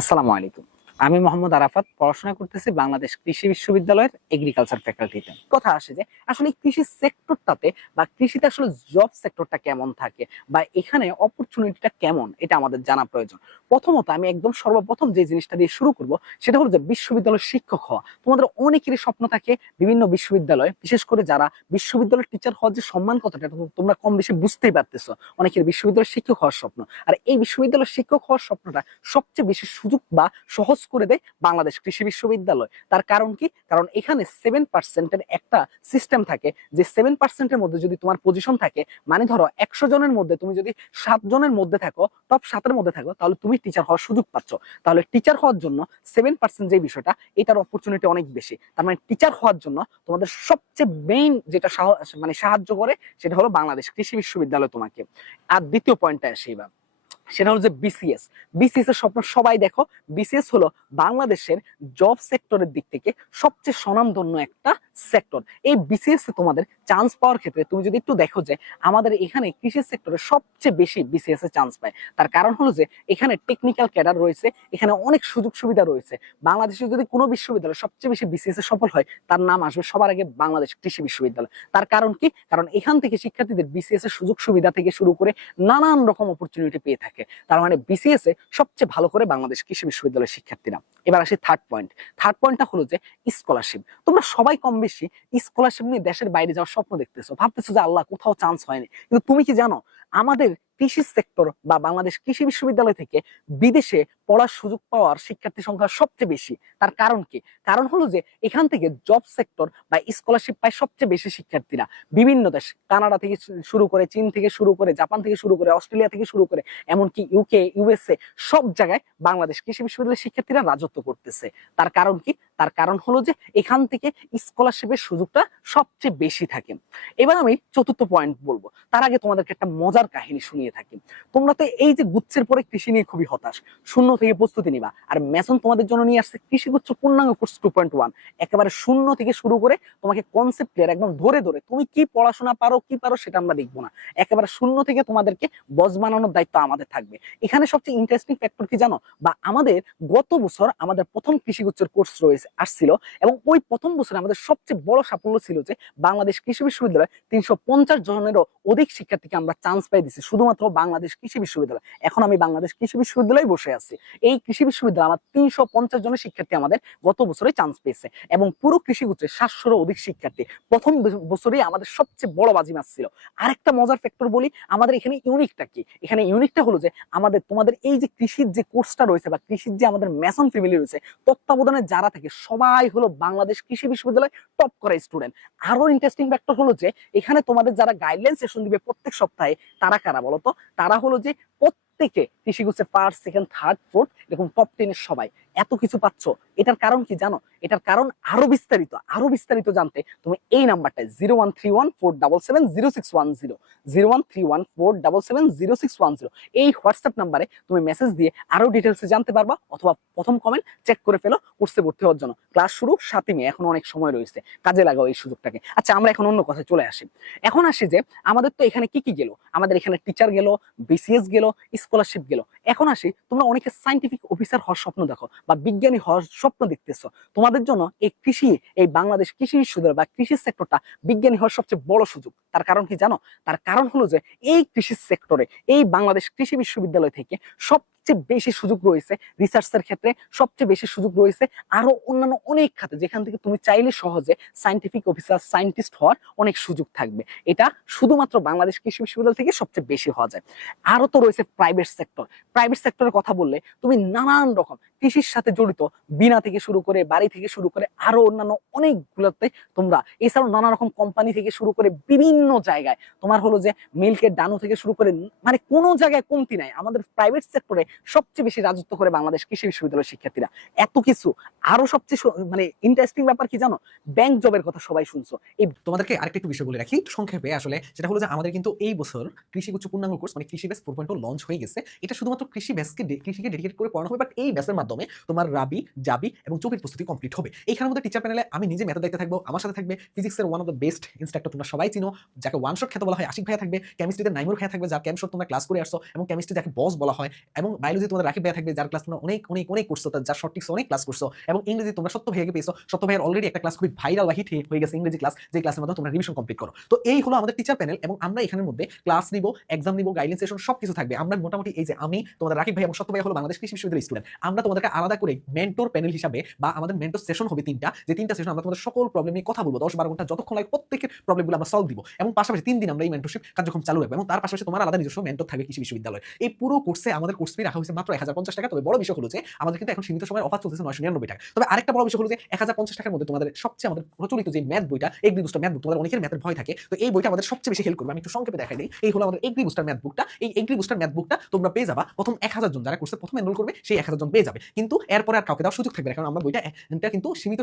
আসসালামু আলাইকুম। আমি মোহাম্মদ আরাফাত পড়াশোনা করতেছি বাংলাদেশ কৃষি বিশ্ববিদ্যালয়ের এগ্রিকালচার ফ্যাকাল্টিতে। কথা আসে যে আসলে এই কৃষি সেক্টরটাতে বা কৃষিতে আসলে জব সেক্টরটা কেমন থাকে বা এখানে অপরচুনিটিটা কেমন এটা আমাদের জানা প্রয়োজন। প্রথমত আমি একদম সর্বপ্রথম যে জিনিসটা দিয়ে শুরু করব সেটা হলো যে বিশ্ববিদ্যালয়ের শিক্ষক হওয়া। তোমাদের অনেকেরই স্বপ্ন থাকে বিভিন্ন বিশ্ববিদ্যালয়ে, বিশেষ করে যারা বিশ্ববিদ্যালয়ের টিচার হওয়ার যে সম্মান কথাটা এটা তোমরা কম বেশি বুঝতেই পারতেছো। অনেকের বিশ্ববিদ্যালয়ের শিক্ষক হওয়ার স্বপ্ন। আর এই বিশ্ববিদ্যালয়ের শিক্ষক হওয়ার স্বপ্নটা সবচেয়ে বেশি সুযোগ বা সহজ করে দেয় বাংলাদেশ কৃষি বিশ্ববিদ্যালয়। তার কারণ কি? কারণ এখানে 7% একটা সিস্টেম থাকে, যে 7%-এর মধ্যে যদি তোমার পজিশন থাকে, মানে ধরো 100 জনের মধ্যে তুমি যদি 7 জনের মধ্যে থাকো, টপ 7-এর মধ্যে থাকো, তাহলে তুমি টিচার হওয়ার সুযোগ পাচ্ছ। তাহলে টিচার হওয়ার জন্য 7% যে বিষয়টা, এটার অপরচুনিটি অনেক বেশি। তার মানে টিচার হওয়ার জন্য তোমাদের সবচেয়ে মেইন যেটা সাহায্য করে সেটা হলো বাংলাদেশ কৃষি বিশ্ববিদ্যালয় তোমাকে। আর দ্বিতীয় পয়েন্টটা আসে এবার, সেটা হলো যে বিসিএস। বিসিএস এর স্বপ্ন সবাই দেখো। বিসিএস হলো বাংলাদেশের জব সেক্টরের দিক থেকে সবচেয়ে স্বনামধন্য একটা সেক্টর। এই বিসিএস এ তোমাদের চান্স পাওয়ার ক্ষেত্রে তুমি যদি একটু দেখো যে আমাদের এখানে কৃষি সেক্টরে সবচেয়ে বেশি বিসিএস এ চান্স পায়। তার কারণ হলো যে এখানে টেকনিক্যাল ক্যাডার রয়েছে, এখানে অনেক সুযোগ সুবিধা রয়েছে। বাংলাদেশে যদি কোনো বিশ্ববিদ্যালয় সবচেয়ে বেশি বিসিএস এ সফল হয়, তার নাম আসবে সবার আগে বাংলাদেশ কৃষি বিশ্ববিদ্যালয়। তার কারণ কি? কারণ এখান থেকে শিক্ষার্থীদের বিসিএস এর সুযোগ সুবিধা থেকে শুরু করে নানান রকম অপরচুনিটি পেয়ে থাকে। তার মানে বিসিএস এ সবচেয়ে ভালো করে বাংলাদেশ কৃষি বিশ্ববিদ্যালয়ের শিক্ষার্থীরা। এবার আসি থার্ড পয়েন্ট। থার্ড পয়েন্টটা হলো যে স্কলারশিপ। তোমরা সবাই কম বেশি স্কলারশিপ নিয়ে দেশের বাইরে যাওয়ার স্বপ্ন দেখতেছো, ভাবতেছো যে আল্লাহ কোথাও চান্স হয়নি। কিন্তু তুমি কি জানো আমাদের কৃষি সেক্টর বা বাংলাদেশ কৃষি বিশ্ববিদ্যালয় থেকে বিদেশে পড়ার সুযোগ পাওয়ার শিক্ষার্থী সংখ্যা সবচেয়ে বেশি? তার কারণ কি? কারণ হলো যে এখান থেকে জব সেক্টর বা স্কলারশিপ পায় সবচেয়ে বেশি শিক্ষার্থীরা। বিভিন্ন দেশ, কানাডা থেকে শুরু করে, চীন থেকে শুরু করে, জাপান থেকে শুরু করে, অস্ট্রেলিয়া থেকে শুরু করে, এমনকি ইউকে, ইউএসএ, সব জায়গায় বাংলাদেশ কৃষি বিশ্ববিদ্যালয়ের শিক্ষার্থীরা রাজত্ব করতেছে। তার কারণ কি? তার কারণ হলো যে এখান থেকে স্কলারশিপের সুযোগটা সবচেয়ে বেশি থাকে। এবার আমি চতুর্থ পয়েন্ট বলবো, তার আগে তোমাদেরকে একটা মজার কাহিনী শুনিয়ে থাকি। তোমরা তো এই যে গুচ্ছের পরে কৃষি নিয়ে খুবই হতাশ, শূন্য থেকে প্রস্তুতি নিবা, আর মেসন তোমাদের জন্য নিয়ে আসছে কৃষি গুচ্ছ পূর্ণাঙ্গ কোর্স 2.1। একেবারে শূন্য থেকে শুরু করে তোমাকে কনসেপ্ট ক্লিয়ার একদম ধরে ধরে তুমি কি পড়াশোনা পারো কি পারো সেটা আমরা দেখবো না, একেবারে শূন্য থেকে তোমাদেরকে বস বানানোর দায়িত্ব আমাদের থাকবে। এখানে সবচেয়ে ইন্টারেস্টিং ফ্যাক্টর কি জানো? বা আমাদের গত বছর আমাদের প্রথম কৃষিগুচ্ছের কোর্স রয়েছে আসছিল, এবং ওই প্রথম বছরে আমাদের সবচেয়ে বড় সাফল্য ছিল যে বাংলাদেশ কৃষি বিশ্ববিদ্যালয় 350 জনেরও অধিক শিক্ষার্থীকে আমরা চান্স পাই দিচ্ছি শুধুমাত্র বাংলাদেশ কৃষি বিশ্ববিদ্যালয়। এখন আমি বাংলাদেশ কৃষি বিশ্ববিদ্যালয়ে বসে আছি। এই কৃষি বিশ্ববিদ্যালয় আমার 350 জনের শিক্ষার্থী আমাদের গত বছরে চান্স পেয়েছে, এবং পুরো কৃষিগুচ্ছের 700-রও অধিক শিক্ষার্থী। প্রথম বছরেই আমাদের সবচেয়ে বড় বাজি মাছ ছিল। আরেকটা মজার ফ্যাক্টর বলি, আমাদের এখানে ইউনিকটা কি? এখানে ইউনিকটা হলো যে আমাদের তোমাদের এই যে কৃষির যে কোর্সটা রয়েছে বা কৃষির যে আমাদের মেসন ফ্যামিলি রয়েছে, তত্ত্বাবধানে যারা থাকে সবাই হলো বাংলাদেশ কৃষি বিশ্ববিদ্যালয় টপ করা স্টুডেন্ট। আরো ইন্টারেস্টিং ফ্যাক্টর হলো যে এখানে তোমাদের যারা গাইডলাইন সেশন দিবে প্রত্যেক সপ্তাহে, তারা কারা বলতো? তারা হলো যে প্রত্যেকে কৃষিগুচ্ছের ফার্স্ট, সেকেন্ড, থার্ড, ফোর্থ এরকম টপ 10-এর সবাই। এত কিছু পাচ্ছ, এটার কারণ কি জানো? এটার কারণ আরো বিস্তারিত জানতে তুমি এই নাম্বারটায় 01314770610 01314770610 এই হোয়াটসঅ্যাপ নাম্বারে তুমি মেসেজ দিয়ে আরো ডিটেলসে জানতে পারবা, অথবা প্রথম কমেন্ট চেক করে ফেলো কোর্সে ভর্তি হওয়ার জন্য। ক্লাস শুরু 7 মে, এখন অনেক সময় রয়েছে, কাজে লাগাও এই সুযোগটাকে। আচ্ছা, আমরা এখন অন্য কথায় চলে আসি। এখন আসি যে আমাদের তো এখানে কি কি গেল, আমাদের এখানে টিচার গেল, বিসিএস গেল, স্কলারশিপ গেল। এখন আসি, তোমরা অনেকে সায়েন্টিফিক অফিসার হওয়ার স্বপ্ন দেখো বা বিজ্ঞানী হওয়ার স্বপ্ন দেখতেছো। তোমাদের জন্য এই কৃষি, এই বাংলাদেশ কৃষি বিশ্ববিদ্যালয় বা কৃষি সেক্টরটা বিজ্ঞানী হওয়ার সবচেয়ে বড় সুযোগ। তার কারণ কি জানো? তার কারণ হলো যে এই কৃষি সেক্টরে, এই বাংলাদেশ কৃষি বিশ্ববিদ্যালয় থেকে সবচেয়ে বেশি সুযোগ রয়েছে রিসার্চের ক্ষেত্রে, সবচেয়ে বেশি সুযোগ রয়েছে আরো অন্যান্য অনেক খাতে, যেখান থেকে তুমি চাইলে সহজে সায়েন্টিফিক অফিসার, সায়েন্টিস্ট হওয়ার অনেক সুযোগ থাকবে। এটা শুধুমাত্র বাংলাদেশ কৃষি বিশ্ববিদ্যালয় থেকে সবচেয়ে বেশি হওয়া যায়। আরো তো রয়েছে প্রাইভেট সেক্টর। প্রাইভেট সেক্টরের কথা বললে তুমি নানান রকম কৃষির সাথে জড়িত বিনা থেকে শুরু করে, বাড়ি থেকে শুরু করে, আরো অন্যান্য অনেকগুলোতে তোমরা, এছাড়াও নানা রকম কোম্পানি থেকে শুরু করে বিভিন্ন জায়গায় তোমার হলো যে মিল্কের ডানু থেকে শুরু করে, মানে কোনো জায়গায় কমতি নাই। আমাদের প্রাইভেট সেক্টরে সবচেয়ে বেশি রাজত্ব করে বাংলাদেশ কৃষি বিশ্ববিদ্যালয়ের শিক্ষার্থীরা। এত কিছু। আরো সবচেয়ে মানে ইন্টারেস্টিং ব্যাপার কি জানো? ব্যাংক জবের কথা সবাই শুনছো। এই তোমাদেরকে আরেকটা একটু বিষয় বলে রাখি একটু সংক্ষেপে, আসলে সেটা হলো যে আমাদের কিন্তু এই বছর কৃষি গুচ্ছ পূর্ণাঙ্গ কোর্স মানে কৃষি ব্যাচ 4.0 লঞ্চ হয়ে গেছে। এটা শুধুমাত্র কৃষিকে ডেডিকেট করে পড়ানো হবে, বাট এই ব্যাচের মাধ্যমে তোমার রাবি, জাবি এবং চবির প্রস্তুতি কমপ্লিট হবে। এইখানের মধ্যে টিচার প্যানেলে আমি নিজে ম্যাথের দায়িত্বে থাকবো, আমার সাথে থাকবে ফিজিক্সের one of the best instructor, তোমরা সবাই চিনো, যাকে ওয়ান শট খেতে বলা হয়, আশিক ভাইয়া থাকবে। কেমিস্ট্রিতে নাইমুর ভাইয়া থাকবে, যার ক্যাম্প শট তোমরা ক্লাস করে আসছো, এবং কেমিস্ট্রি যাকে বস বলা হয়, এবং বায়োলজি তোমাদের রাকিব ভাইয়া থাকবে, যার ক্লাস তোমরা অনেক অনেক অনেক করছো, যার শর্ট টিক্স অনেক ক্লাস করছো, এবং ইংরেজি তোমরা সত্য ভাইয়াকে পেয়েছো। সত্য ভাইয়ের অলরেডি একটা ক্লাস খুবই ভাইরাল বা হিট হয়ে গেছে ইংরেজি ক্লাস, যে ক্লাসের মাধ্যমে তোমরা রিভিশন কমপ্লিট করো। তো এই হলো আমাদের টিচার প্যানেল, এবং আমরা এখানের মধ্যে ক্লাস নিব, এক্সাম নিব, গাইডলাইন সেশন সবকিছু থাকবে। আমরা মোটামুটি এই যে আমি তোমাদের রাকিব ভাই এবং সত্য ভাই হলো বাংলাদেশ কৃষি বিশ্ববিদ্যালয়ের স্টুডেন্ট, আমরা তোমাদেরকে আলাদা করে মেন্টর প্যানেল হিসাবে বা আমাদের মেন্টর সেশন হবে তিনটা, যে তিনটা সেশন আমরা তোমাদের সকল প্রবলেম নিয়ে কথা বলবো 10-12 ঘন্টা যতক্ষণ লাগে, প্রত্যেকের প্রবলেমগুলো আমরা সলভ দিব, এবং পাশাপাশি 3 দিন আমরা এই মেন্টরশিপ কার্যক্রম চালু রাখবো, এবং তার পাশাপাশি তোমার আলাদা নিজস্ব মেন্টর থাকবে কৃষি বিশ্ববিদ্যালয়। এই পুরো কোর্সে আমাদের কোর্স ফি রাখা হয়েছে মাত্র 1050 টাকা। তবে বড় বিষয় হলো যে আমাদের কিন্তু এখন সীমিত সময়ের অফার চলতেছে 999 টাকা। তবে আরেকটা বড় বিষয় হলো যে 1050 টাকার মধ্যে তোমাদের সবচেয়ে আমাদের প্রচলিত যে ম্যাথ বইটা, এগ্রি বুস্টার ম্যাথ বুক, তোমাদের অনেকের ম্যাথের ভয় থাকে, তো এই বইটা আমাদের সবচেয়ে বেশি হেল্প করবে। আমি একটু সংক্ষেপে দেখাই দিই। এই হলো আমাদের এগ্রি বুস্টার ম্যাথ বুকটা। এই এগ্রি বুস্টার ম্যাথ বুকটা তোমরা পেয়ে যাবা প্রথম 1000 জন যারা কোর্সে প্রথম এনরোল করবে, সেই 1000 জন পেয়ে যাবে, কিন্তু এরপরে আর কাউকে দেওয়ার সুযোগ থাকবে না, কারণ আমরা বইটা এটা কিন্তু সীমিত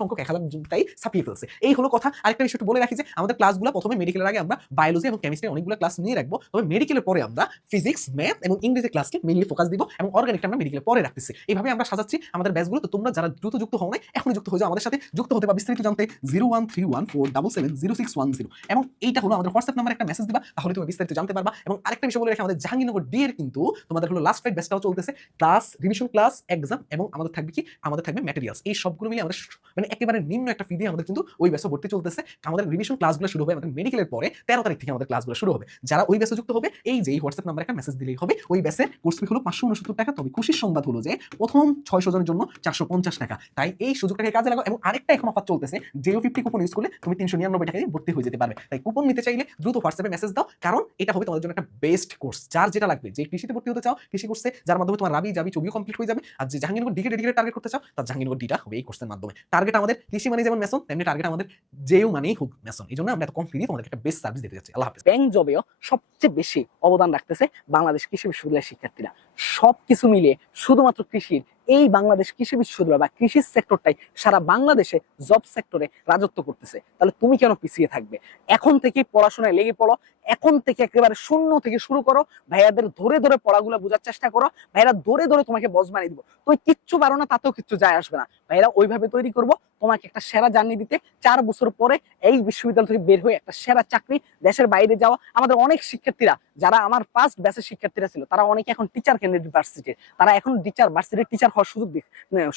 সংখ্যক 1000 জনটাই ছাপিয়ে ফেলছে। এই হলো কথা। আরেকটা বিষয় একটু বলে রাখি যে আমাদের ক্লাসগুলো প্রথমে মেডিকেলের আগে আমরা বায়োলজি এবং কেমিস্ট্রি অনেকগুলো ক্লাস নিয়ে রাখবো, তবে মেডিকেলের পরে আমরা ফিজিক্স, ম্যাথ এবং ইংরেজি ক্লাসকে মেইনলি ফোকাস দিব, এবং অর্গানিকটা আমরা মেডিকেলের পরে রাখতেছি। এইভাবে আমরা সাজাচ্ছি আমাদের ব্যাচগুলো। তো তোমরা যারা দ্রুত যুক্ত হও না, এখনই যুক্ত হয়ে যাও আমাদের সাথে। যুক্ত হতে বা বিস্তারিত জানতে 01314770610, এবং এইটা হলো আমাদের হোয়াটসঅ্যাপ নাম্বার, একটা মেসেজ দিবা, তাহলে তুমি বিস্তারিত জানতে পারবা। এবং আরেকটা বিষয় বলে রাখি, আমাদের জাহাঙ্গীরনগর ডি এর কিন্তু তোমাদের হলো লাস্ট ফাইট ব্যাচটাও চলতেছে, ক্লাস রিভিশন, ক্লাস, এক্সাম, এবং আমাদের থাকবে কি, আমাদের থাকবে ম্যাটেরিয়ালস। এই সবগুলো মিলে আমাদের মানে একেবারে নিম্ন একটা ফি দিয়ে আমাদের কিন্তু ওই ব্যাচে ভর্তি চলতেছে। আমাদের রিভিশন ক্লাসগুলো শুরু হবে আমাদের মেডিকেলের পরে 13 তারিখ থেকে আমাদের ক্লাসগুলো শুরু হবে। যারা ওই ব্যাচে যুক্ত হবে, এই যে হোয়াটসঅ্যাপ নাম্বারে একটা মেসেজ দিলেই হবে। ওই ব্যাচের কোর্স ফি হলো 569 টাকা। তবে খুশির সংবাদ হলো যে প্রথম 600 জনের জন্য 450 টাকা। তাই এই সুযোগটাকে কাজে লাগাও। এবং আরেকটা এখন অফার চলতেছে, JO50 কুপন ইউজ করলে তুমি 399 টাকা দিয়ে ভর্তি হয়ে যেতে পারবে। তাই কুপন নিতে চাইলে দ্রুত হোয়াটসঅ্যাপে মেসেজ দাও, কারণ এটা হবে তোমাদের জন্য একটা বেস্ট কোর্স। যার যেটা লাগবে, যে কৃষিতে ভর্তি হতে চাও কৃষি কোর্সে, যার মাধ্যমে তোমার রাবি জাবি ছবিও কমপ্লিট হয়ে যাবে, আর যে জাহাঙ্গীরনগর ডিগ্রি ডেডিকেটেড টার্গেট করতে চাও, তার জাহাঙ্গীরনগর ডিটা হবে এই কোর্সের মাধ্যমে। টার্গেট আমাদের কৃষি মানে যেমন মেসন, তেমনি টার্গেট আমাদের JO মানেই হোক মেসন। এই জন্য আমরা এত কম ফি দিয়ে তোমাদেরকে একটা বেস্ট সার্ভিস দিতে যাচ্ছি। আল্লাহ হাফেজ। ব্যাংক জবেও সবচেয়ে বেশি অবদান রাখতেছে বাংলাদেশ কৃষি বিশ্ববিদ্যালয়ের শিক্ষার্থীরা। সবকিছু মিলিয়ে শুধুমাত্র কৃষির এই বাংলাদেশ কৃষি বিশ্ববিদ্যালয় বা কৃষি সেক্টরটাই সারা বাংলাদেশে জব সেক্টরে রাজত্ব করতেছে। তাহলে তুমি কেন পিছিয়ে থাকবে? এখন থেকে পড়াশোনায় লেগে পড়ো, এখন থেকে একেবারে শূন্য থেকে শুরু করো। ভাইয়াদের ধরে ধরে পড়াগুলো বোঝার চেষ্টা করো, ভাইয়ারা ধরে ধরে তোমাকে বস বানিয়ে দিব। তুমি কিচ্ছু পারো না, তাতেও কিচ্ছু যায় আসবে না। ভাইয়ারা ওইভাবে তৈরি করবো তোমাকে একটা সেরা জার্নি দিতে। 4 বছর পরে এই বিশ্ববিদ্যালয় থেকে বের হয়ে একটা সেরা চাকরি, দেশের বাইরে যাওয়া। আমাদের অনেক শিক্ষার্থীরা, যারা আমার ফার্স্ট ব্যাচের শিক্ষার্থীরা ছিল, তারা অনেকে এখন টিচার ক্যান্ডিডেট ভার্সিটির, তারা এখন ভার্সিটির টিচার হওয়ার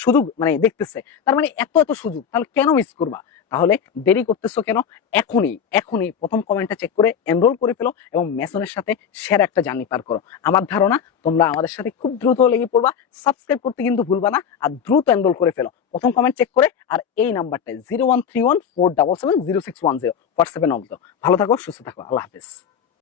সুযোগ মানে দেখতেছে। তার মানে এত সুযোগ, তাহলে কেন মিস করবা? তাহলে দেরি করতেছো কেন? এখনই প্রথম কমেন্টটা চেক করে এনরোল করে ফেলো, এবং মেসনের সাথে সেরা একটা জার্নি পার করো। আমার ধারণা তোমরা আমাদের সাথে খুব দ্রুত লেগে পড়বা। সাবস্ক্রাইব করতে কিন্তু ভুলবা না, আর দ্রুত এনরোল করে ফেলো প্রথম কমেন্ট চেক করে। আর এই নাম্বারটা 01314770610 হোয়াটসঅ্যাপে নক দাও। ভালো থাকো, সুস্থ থাকো, আল্লাহ হাফেজ।